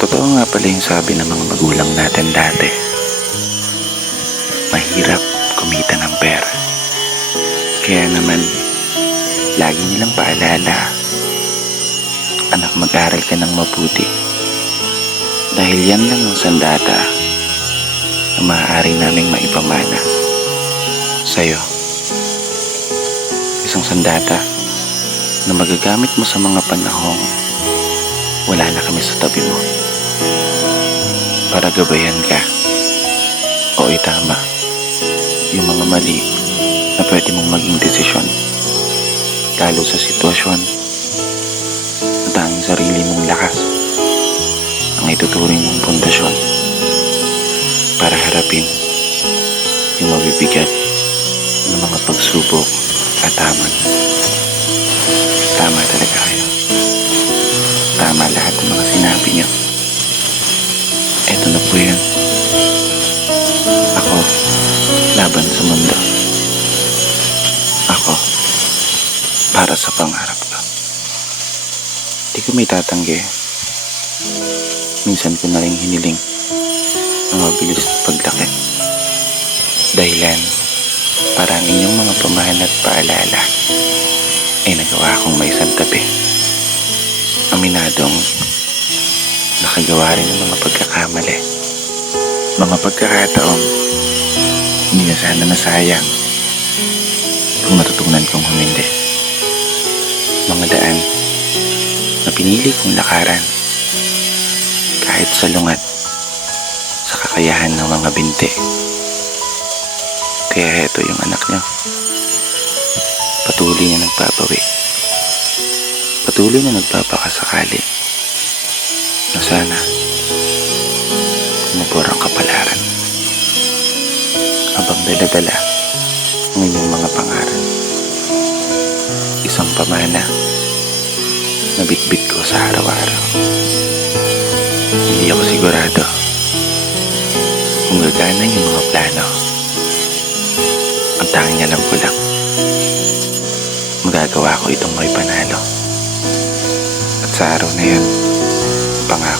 Totoo nga pala yung sabi ng mga magulang natin dati. Mahirap kumita ng pera. Kaya naman, lagi nilang paalala, anak, mag-aral ka ng mabuti. Dahil yan lang ang sandata na maaari naming maipamana sa'yo. Isang sandata na magagamit mo sa mga panahong wala na kami sa tabi mo, para gabayan ka o itama yung mga mali na pwede mong maging desisyon, lalo sa sitwasyon na tanging sarili mong lakas ang ituturing mong pundasyon para harapin yung mabibigat ng mga pagsubok at hamon. Tama talaga kayo. Tama lahat ng mga sinabi niyo. Eto na po yun. Ako, laban sa mundo. Ako, para sa pangarap ko. Di ko may tatanggi. Minsan ko na rin hiniling ang mabilis na paglaki. Dahilan para ang inyong mga pamahan at paalala ay nagawa akong may santabi. Aminadong nakagawa rin ng mga pagkakamali, mga pagkakataong hindi na sana nasayang kung natutunan kong humindi. Mga daan na pinili kong lakaran kahit salungat sa kakayahan ng mga binti. Kaya heto yung anak niyo, patuloy na nagpapawi, patuloy na nagpapakasakali na sana kumabor ang kapalaran habang daladala ang inyong mga pangaral. Isang pamana na bitbit ko sa araw-araw. Hindi ako sigurado kung gagana yung mga plano. Ang tanging alam ko lang, magagawa ko itong may panalo. At sa araw na yun, pangako